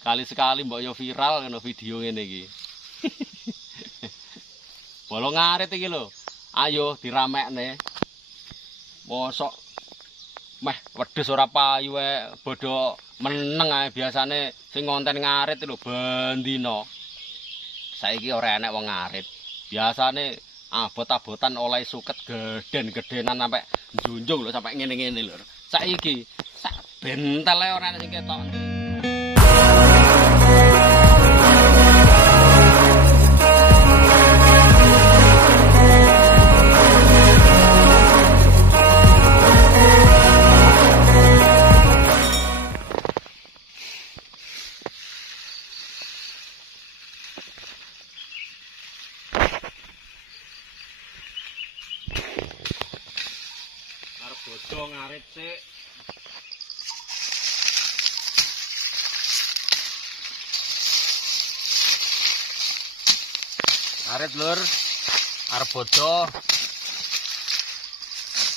Sekali-sekali mbok yo viral kena video ngene iki. Bolong ngarit iki lho. Ayo diramekne. Mosok meh wedhus ora payu bodho meneng ae biasane sing ngonten ngarit lho bendina. Saiki ora enek wong ngarit. Biasane abot-abotan oleh suket geden-gedenan sampai njunjung lho sampai ngene-ngene lho. Saiki sak bentele ora enek sing ketok. Bodho ngarit sik. Ngarit lur. Arep bodho.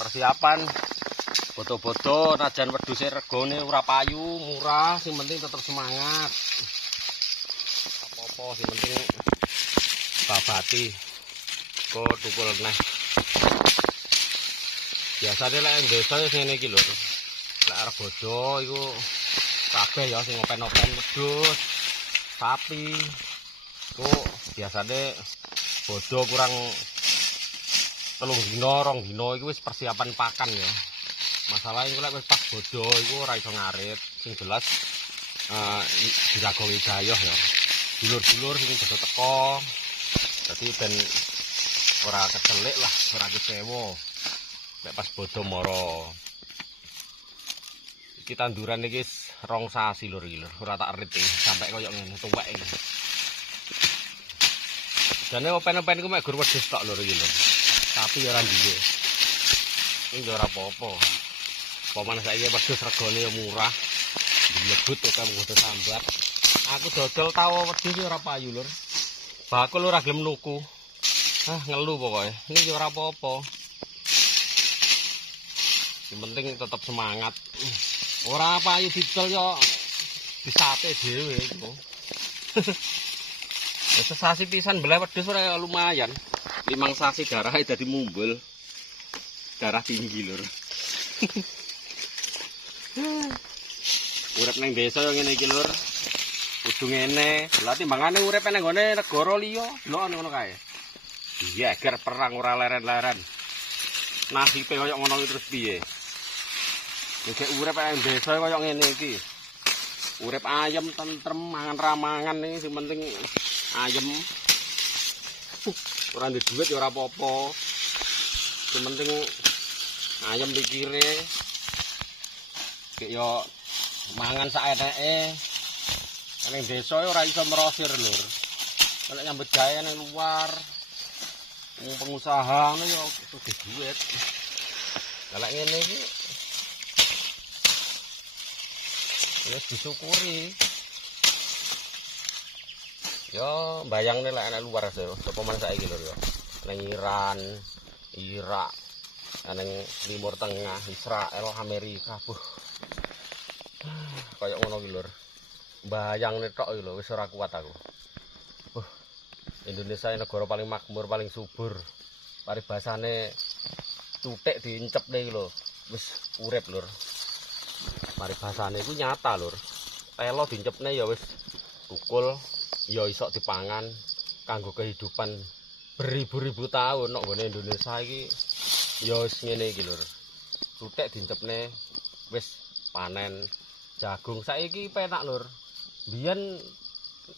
Persiapan bodho-bodho najan wedhuse regane ora payu, murah, sing penting tetep semangat. Apa-apa sing penting babati. Kok tukul neh. Biasane lek desa ngene iki lho. Lek arep bodho iku kabeh ya sing open-open wedhus, sapi. Iku biasane bodho kurang 3 dina, 2 dina iku wis persiapan pakan ya. Masalah iku lek wis pas bodho iku ora iso ngarit. Sing jelas diragowi dayoh ya. Dulur-dulur sing bodho teko. Dadi ben ora kecelik lah, ora kecewa. Nek pas bodho mara. Iki tanduran iki 2 sasi lur iki lur. Ora tak erit iki sampai koyo ngene tuwek iki. Jane open-open iku mek gur wedhus tok lur iki lur. Tapi ora duwe. Iki ora apa-apa. Pomane saiki wedhus regane murah. Dilebut kok nggodho sambat. Aku dodol tau wedhus ora payu lur. Bakul ora gelem nuku. Ngelu pokoke. Ini ora apa-apa. Yang penting tetap semangat. Ora payu didol yo disate dhewe iku. Wis sasi pisan belah wedhus ora lumayan. 5 sasi darahe dadi mumbul. Darah tinggi lur. Urip nang desa yo ngene iki lur. Kudu ngene. Lah timbangane urip nang gone negara liya, lho ngono kae. Iya, ger perang ora leren-leren. Nasibe koyo ngono iki terus piye? Nek urip nang desa koyo ngene iki. Urip ayem tentrem mangan ramangan iki sing penting ayem. Ora ndek dhuwit ya ora apa-apa. Sing penting ayem pikire. Kek yo mangan sak eneke. Ning desa ora iso merosir lur. Nek nyambut gawe nang luar. Wong pengusaha ngono ya kudu duit. Lah ngene iki wis disyukuri. Yo bayangne lek ana luar sapa men saiki lho yo. Nang Iran, Irak, nang Timur Tengah, Israel, Amerika. Kayak ngono iki lur. Bayangne tok iki lho wis ora kuat aku. Indonesia negara paling makmur, paling subur. Paribasane cutik diencepne iki lho. Wis urip lur. Paribasane iku nyata lur. Telo diencepne ya wis tukul, ya iso dipangan kanggo kehidupan beribu-ribu tahun nek nggone Indonesia iki ya wis ngene iki lur. Cutik diencepne wis panen jagung. Saiki penak lur. Biyen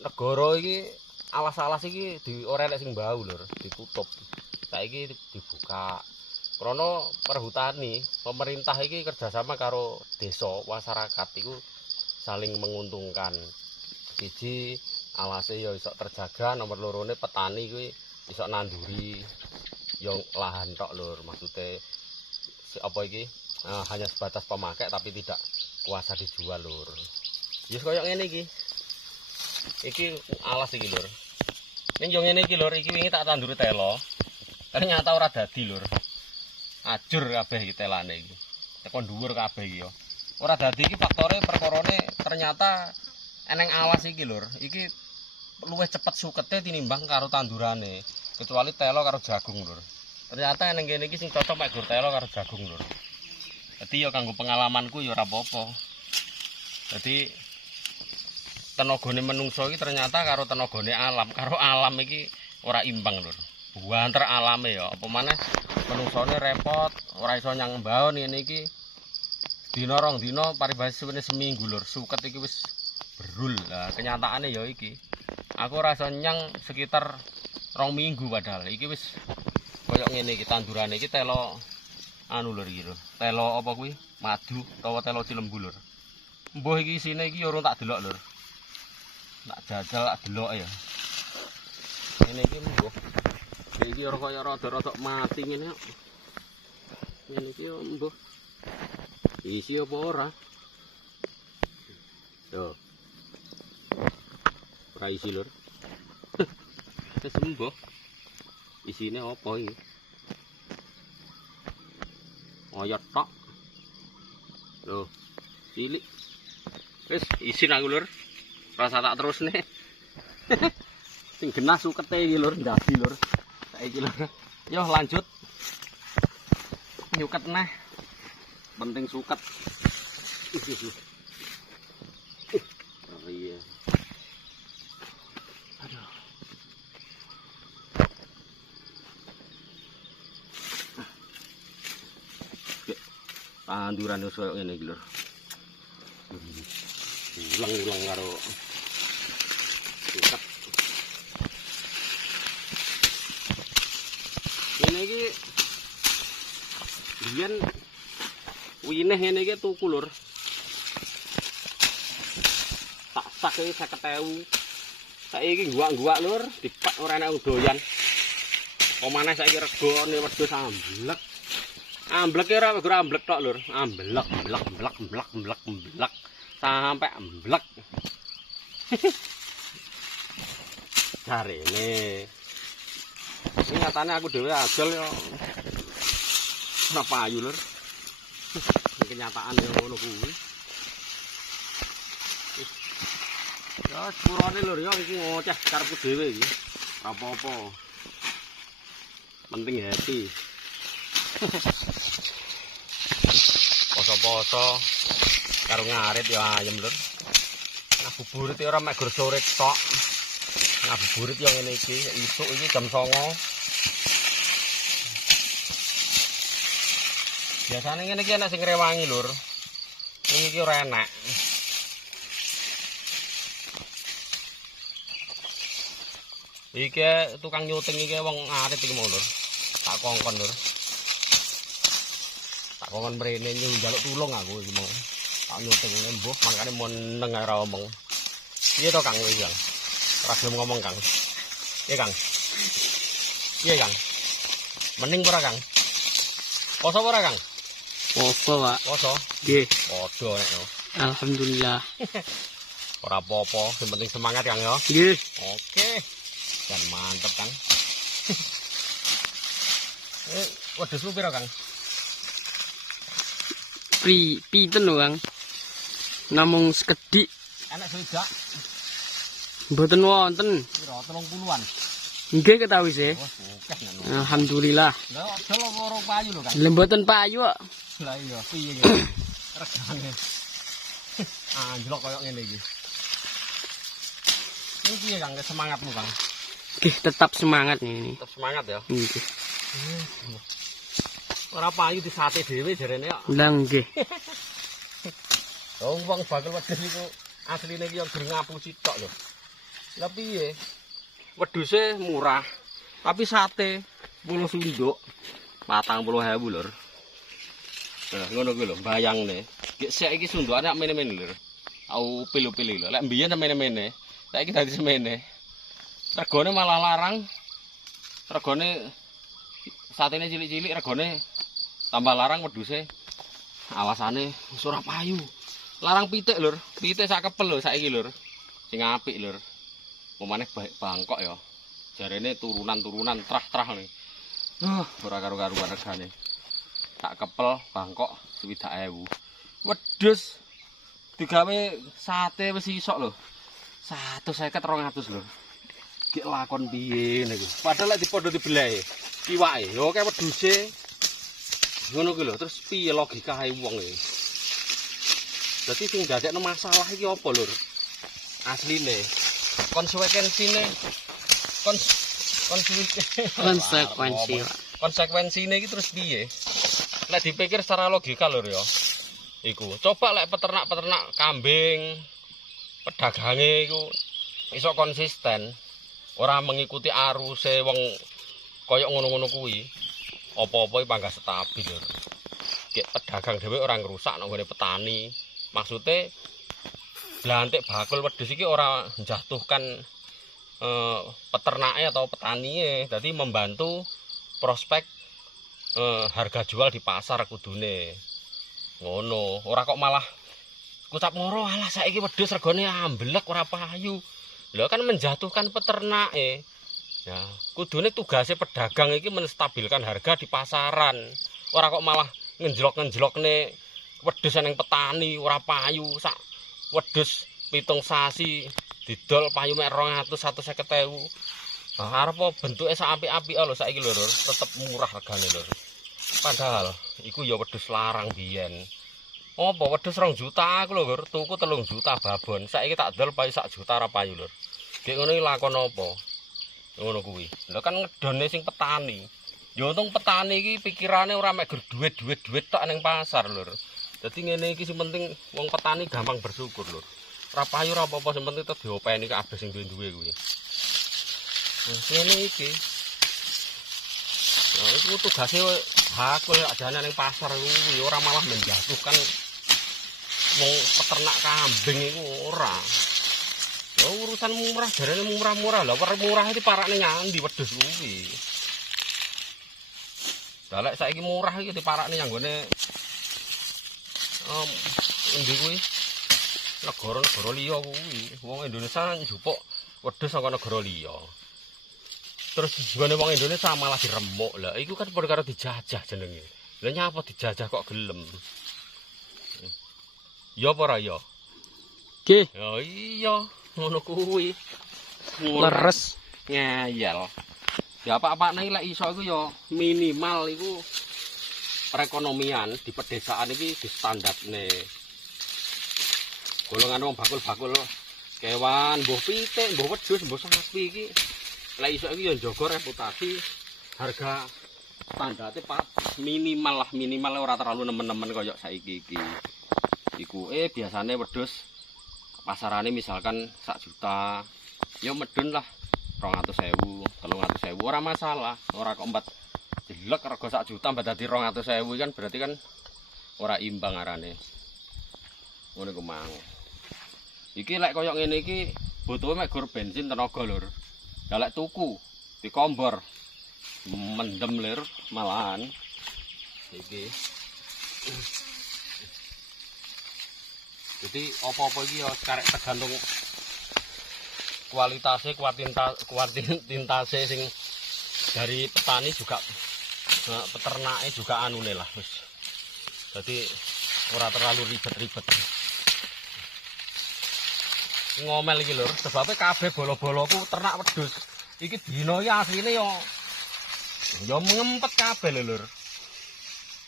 negara iki alas-alas iki ora enek sing bau lur, ditutup. Saiki dibuka. Krana perhutani, pemerintah iki kerjasama karo desa, masyarakat iku saling menguntungkan. Siji alase ya iso terjaga, nomor lorone petani kuwi iso nanduri yo lahan tok lur. Maksude apa iki? Hanya sebatas pemakai tapi tidak kuasa dijual lur. Yes koyo ngene iki. Iki alas iki lur. Ning yo ngene iki lur, iki wingi tak tanduri telo. Ternyata ora dadi lur. Ajur kabeh iki telane iki. Teko dhuwur kabeh iki yo. Ora dadi iki faktore perkorone ternyata eneng alas iki lur, iki luwih cepet sukete tinimbang karo tandurane. Kecuali telo karo jagung lur. Ternyata eneng kene iki sing cocok mek gur telo karo jagung lur. Dadi ya kanggo pengalamanku ya ora apa-apa. Dadi tenagane menungso iki ternyata karo tenagane alam, karo alam iki ora imbang lur. Buanter alame ya, apa maneh menungsone repot, ora iso nyang mbaon ngene iki. Dina rong dina paribase suwene seminggu lur, suket iki wis berul. Lah kenyataane ya iki. Aku ora iso nyang sekitar 2 minggu padahal iki wis koyo ngene iki tandurane iki telo anu lur iki lho. Telo apa kuwi? Madu utawa telo cilembu lur. Mbuh iki isine iki urung tak delok lur. Tak jajal tak delok ya. Ngene iki mbuh. Iki ora kaya rada-rada mati ngene kok. Ngene iki yo mbuh. Isi apa ora? Yo. Ora isi lur. Wis mbuh. Isine apa iki? Oyot tok. Loh, cilik. Wis isin aku lur. Rasa tak terus nih. Sing genah sukete iki lur, ndadi lur. Saiki lur. Yo lanjut. Nyuket neh. Penting suket. Oh iya. Aduh. Tanduran wis koyo ngene iki lur. Ulang-ulang karo suket. Ngene iki biyen wineh ngene iki tuku lur. Tak sak iki 50.000. Saiki guak-guak lur, dipak ora enak doyan. Apa maneh saiki regane wedhus amblek. Amblek ora amblek tok lur, amblek, amblek sampai amblek. Jarene. Ini nyatane aku dhewe ajal yo. Ora payu lur. Kenyataan yo ngono kuwi. Ya sepurane lur ya iki ngoceh karepku dhewe iki. Ora apa-apa. Penting happy. Poso-poso karo ngarit ya ayem lur. Ngabuburit ya ora mek gur sore tok. Ngabuburit ya ngene iki, isuk iki jam 09.00. Biasane ngene iki ana sing ngrewangi lur. Sing iki ora enak. Iki tukang nyuting iki wong arit iki mau lur. Tak kongkon lur. Tak kongkon mrene njaluk tulung aku iki mau. Tak nyuting mbuh mangkane meneng ora omong. Piye to Kang iki, Kang? Ora gelem ngomong, Kang. Iya, Kang. Iya, Kang. Mending ora, Kang? Poso ora, Kang? Poso, Pak. Poso? Nggih. Padha nek yo. Alhamdulillah. Ora apa-apa, sing penting semangat, Kang ya. Nggih. Oke. Dan mantep, Kang. Wedhusmu pira, Kang? Pinten lho, Kang? Namung sekedhik. Enak swidak. Mboten wonten. Pira 30-an. Nggih ketawis e. Wah, akeh ngono. Alhamdulillah. Lah adol ora payu lho, Kang. Lha mboten payu kok. Lah iya, piye iki? Regane. Anjlok koyo ngene iki. Ini piye, Kang? Semangatmu, Kang? Nggih, tetap semangat ini. Tetap semangat ya. Nggih. Ora payu disate dhewe jarene kok. Lah nggih. Wong bakal wedhus iku asline iki yo gur ngapusi tok lho. Lah piye? Wedhuse murah, tapi sate 10 sunduk 40.000 lur. Nah, ngono kuwi lho, bayangne. Gek sik iki sundukane sak mene-mene lur. Aku pilu-pilu lho. Lek mbiyen mene-mene, saiki dadi semene. Regane malah larang. Regane satene cilik-cilik, regane tambah larang wedhuse. Awasane wis ora payu. Larang pitik lur, pitik sak kepel lho saiki lur. Sing apik lur. Pemane Bangkok ya. Jarene turunan-turunan trah-trah nih. Ora karo-karuan regane. Sak kepel Bangkok 70.000. Wedhus digawe sate wis isok lho. 150 200 lho. Ki lakon piye niku. Padahal lek dipodo dibeleh iwake, yo kae wedhuse ngono kuwi lho. Terus piye logikae wong iki? Dadi sing dadekno masalah iki apa lur? Asline konsekuensine Konsekuensi. konsekuensine iki terus piye? Lek dipikir secara logika lur ya. Iku coba lek peternak-peternak kambing pedagange iku iso konsisten ora mengikuti aruse wong koyok ngono-ngono kuwi apa-apa iki panggah stabil lur. Kayak pedagang dhewe ora ngrusak nang gone petani. Maksude blantik bakul wedhus iki ora menjatuhkan peternake atau petanie. Dadi membantu prospek harga jual di pasar kudune. Ngono, ora kok malah kucap moro alah saiki wedhus regane amblek ora payu. Lha kan menjatuhkan peternake. Ya, kudune tugase pedagang iki menstabilkan harga di pasaran. Ora kok malah ngenjlok-ngenjlokne wedhus ning petani ora payu sak wedhus 7 sasi didol payu mek 200 150.000. Nah, arep bentuke sak apik-apik lho saiki lho, tetep murah regane lho. Padahal iku ya wedhus larang biyen. Apa wedhus 2 juta aku lho, tuku 3 juta babon. Saiki tak dol payu 1 juta ora payu lho. Gek ngono iki lakon apa? Ngono kuwi. Lha kan ngedone sing petani. Ya untung petani iki pikirane ora mek ger duit-duit tok ning pasar lho. Dadi ngene iki sing penting wong petani gampang bersyukur lho. Ora payu ora apa-apa sing penting tetep diopeni kabeh sing duwe-duwe kuwi. Ngene iki. Nah, itu tugase bakul ajane ning pasar kuwi ora malah menjatuhkan wong peternak kambing iku ora. Ya urusan murah jarane murah-murah lho, murah iki parakne nyandi wedhus kuwi. Dalek saiki murah iki diparakne nyanggone endi kuwi? Negara-negara liya kuwi. Wong Indonesia njupuk wedhus saka negara liya. Terus nggone wong Indonesia malah diremuk. Lah iku kan padha karo dijajah jenenge. Lah nyapa dijajah kok gelem? Ya apa ora ya? Nggih, Ya iya, ngono kuwi. leres. Ngeyel. Ya apa-apane lek iso iku ya minimal iku perekonomian di pedesaan iki di standarne. Golongan wong bakul-bakul kewan, mbuh pitik, mbuh wedhus, mbuh sapi iki lek iso iki ya njaga reputasi harga standarte minimal lah, minimal ora terlalu nemen-nemen kaya saiki iki. Iku biasane wedhus pasarane misalkan 1 juta, ya medun lah 200.000, 300.000 ora masalah, ora kok empat jelek rego 1 juta mbak dadi 200.000 kan berarti kan ora imbang arane. Ngono ku mang. Iki lek koyo ngene iki butuhe mek gur bensin tenaga lur. Ya lek tuku dikombor mendem lir malahan. Iki. Jadi apa-apa iki ya karek tergantung kualitasnya, kuantitase sing dari petani juga peternaknya juga anune lah wis. Jadi ora terlalu ribet-ribet. Ngomel iki lur, sebabnya kabeh bolo-boloku ternak wedhus. Iki dina iki asline ya ngempet kabeh lho lur.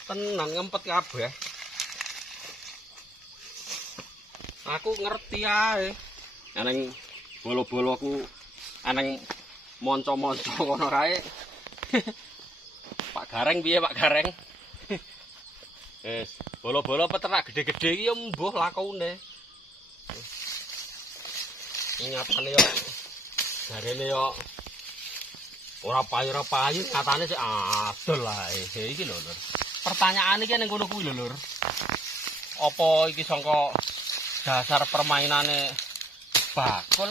Tenan ngempet kabeh. Aku ngerti ae. Aneng bolo-boloku aneng monco-monco ngono kae. Pak Gareng piye Pak Gareng? Wis, bolo-bolo peternak gede-gede iki ya mbuh lakune. Nyatane yo jarene yo ora payu nyatane sik adol lah iki lho lur. Pertanyaan iki ning kono kuwi lho lur. Apa iki sangka dasar permainane bakul?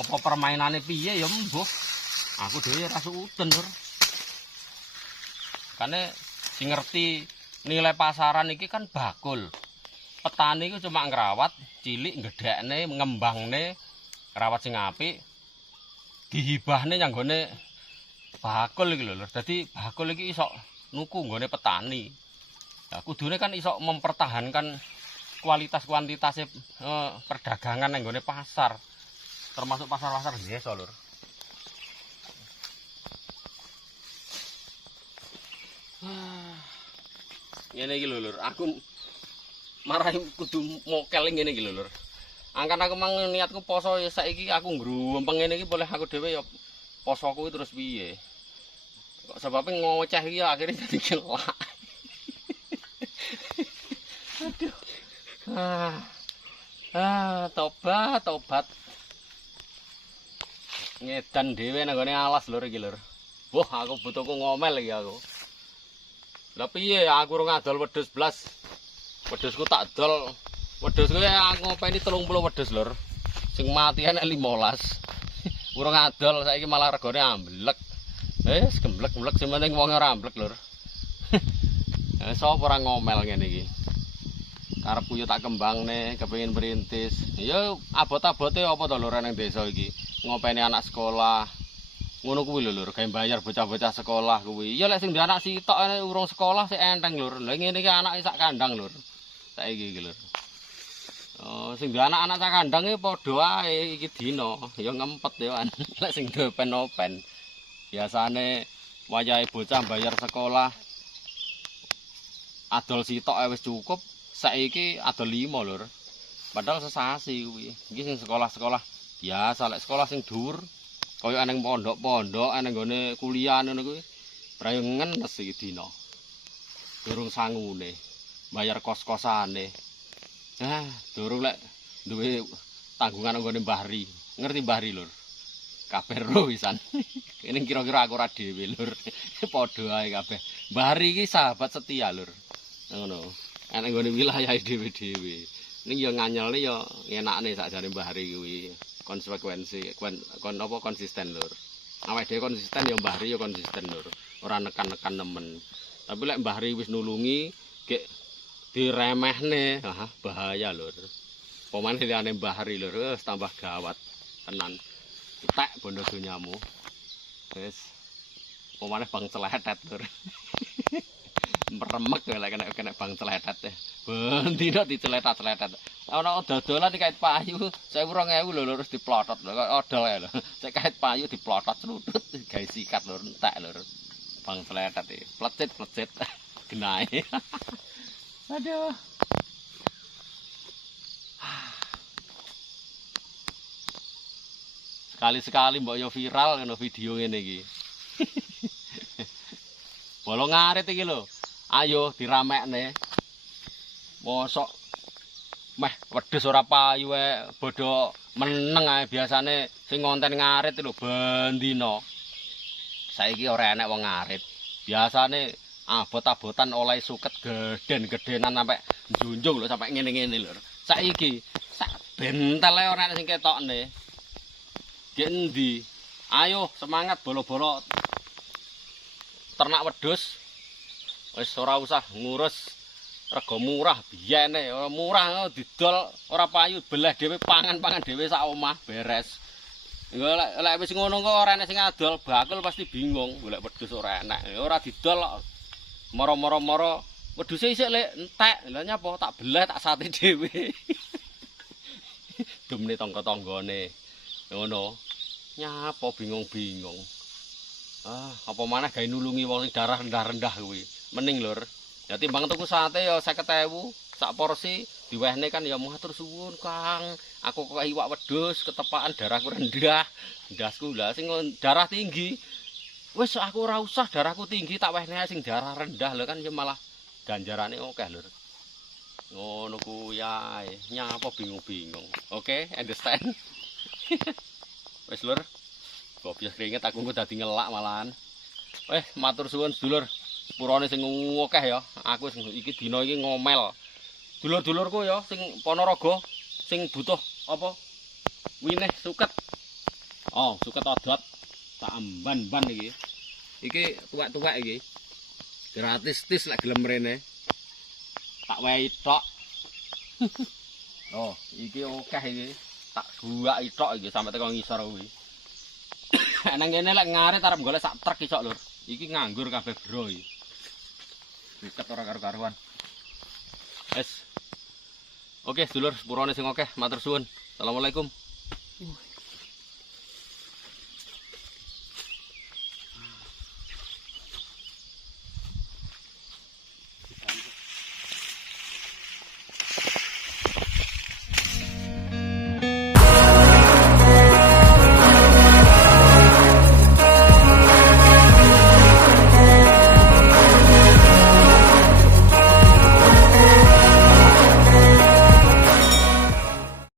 Apa permainane piye ya mbuh. Aku dhewe ora suden lur. Kane sing ngerti nilai pasaran iki kan bakul. Petani iku cuma ngrawat cilik gedhekne ngembangne ngrawat sing apik dihibahne nyanggone bakul iki lho. Dadi bakul iki iso nuku nggone petani. Lah kudune kan iso mempertahankan kualitas kuantitasnya perdagangan yang nggone pasar, termasuk pasar-pasar desa lur. Ngene iki lho lur, aku marahi kudu mokel ngene iki lho lur. Angkan aku mang niatku poso ya saiki aku ngrumpeng ngene iki boleh aku dhewe ya posoku terus piye. Kok sebabnya ngoceh iki ya akhirnya jadi gelak. Aduh. Tobat. Ngedan dhewe nang gone alas lur iki lur. Wah, aku butuhku ngomel iki aku. Lah piye aku ora ngadol wedhus blas. Wedhusku tak dol. Wedhusku aku ngopeni 30 wedhus lur. Sing mati enek 15. Ora ngadol saiki malah regane amblek. Wis gemblek-gemblek sing penting wong ora amblek lur. Sapa ora ngomel ngene iki. Karepku yo tak kembangne, kepengin merintis. Ya abot-abote apa to lur nang desa iki. Ngopeni anak sekolah. Ngono kuwi lho lur, gawe bayar bocah-bocah sekolah kuwi. Ya lek sing duwe anak sitok urung sekolah sik enteng lur. Lah ngene iki anake sak kandang lur. Saiki iki lur. Oh, sing duwe anak-anak sak kandang e padha ae iki dina, ya ngempet ya kan. Lek sing duwe pen-open. Biasane wayahe bocah bayar sekolah adol sitok wis cukup, saiki adol 5 lur. Padahal sesasi kuwi. Iki sing sekolah-sekolah biasa, lek sekolah sing dhuwur kaya aneng pondok-pondok, aneng gone kuliah ngono kuwi. Prayo ngenes iki dina. Durung sangune bayar kos-kosane. Durung lek duwe tanggungan nggone Mbah Ri. Ngerti Mbah Ri lur? Kabeh ro wisan. Ini kira-kira aku ora dhewe lur. Padha ae kabeh. Mbah Ri iki sahabat setia lur. Ngono. Enek nggone wilayah dhewe-dhewe. Ning ya nganyelne ya ngenakne sakjane Mbah Ri kuwi. Konsekuensi konsisten lur. Awake dhewe konsisten ya Mbah Ri ya konsisten lur. Ora nekan-nekan nemen. Tapi lek Mbah Ri wis nulungi gek diremehne, bahaya lur. Pemane liyane Mbah Ri lur, wis tambah gawat tenan. Tek bondo donyamu. Wis pemane bang celetet lur. Meremek lek kena bang celetet. Bendina diceletat-celetat. Ana dodolan dikait payu 1.000 lho lur diplotot lho kok odol ae lho. Sik kait payu diplotot celudut gawe sikat lur entek lur. Bang celetet iki. Plecit-plecit genahe. Aduh. Sekali-sekali mbok yo viral ngono video ngene iki. Bolong ngarit iki lho. Ayo diramekne. Mosok meh wedhus ora payu wae bodho meneng ae biasane sing ngonten ngarit lho bendina. Saiki ora enek wong ngarit. Biasane abot-abotan oleh suket geden-gedenan sampai njunjung lho sampai ngene-ngene lho. Saiki sak bentele ora enek sing ketokne. Ki endi? Ayo semangat bolo-bolo ternak wedhus. Wis ora usah ngurus rega murah biyene, murah didol ora payu belah dhewe pangan-pangan dhewe sak omah beres. Lek wis ngono kok ora enek sing adol, bakul pasti bingung golek wedhus ora enek. Ora didol moro-moro wedhuse isik lek entek. Lah nyapa tak belah tak sate dhewe. Dumne tangga-tanggane. Ngono. Nyapa bingung-bingung. Apa maneh gawe nulungi wong sing darah rendah-rendah kuwi. Mending lur. Ya timbang tuku sate ya 50.000 sak porsi diwehne kan ya matur suwun Kang. Aku kok iwak wedhus ketepaan darahku rendah. Ndasku lah sing darah tinggi. Wis aku ora usah darahku tinggi tak wehne sing darah rendah lho kan ya malah ganjarane akeh lur. Ngono kuwi ae. Nyapa bingung-bingung. Oke, understand? Wis lur. Gobias keringet aku engko dadi ngelak malahan. Matur suwun sedulur. Sepurane sing akeh ya. Aku iki dina iki ngomel. Dulur-dulurku ya sing Ponorogo sing butuh apa? Winih suket. Oh, suket odot. Tak amban-ban iki. Iki tuwek-tuwek iki. Gratis-tis lek gelem rene. Tak wehi tok. Oh, iki akeh iki. Tak buak tok iki sampe teko ngisor kuwi. Nang kene lek ngarit arep golek sak truk isok lur. Iki nganggur kabeh bro iki. Suket ora karo-karuan. Wes. Oke, sedulur, sepurane sing akeh, matur suwun. Assalamualaikum.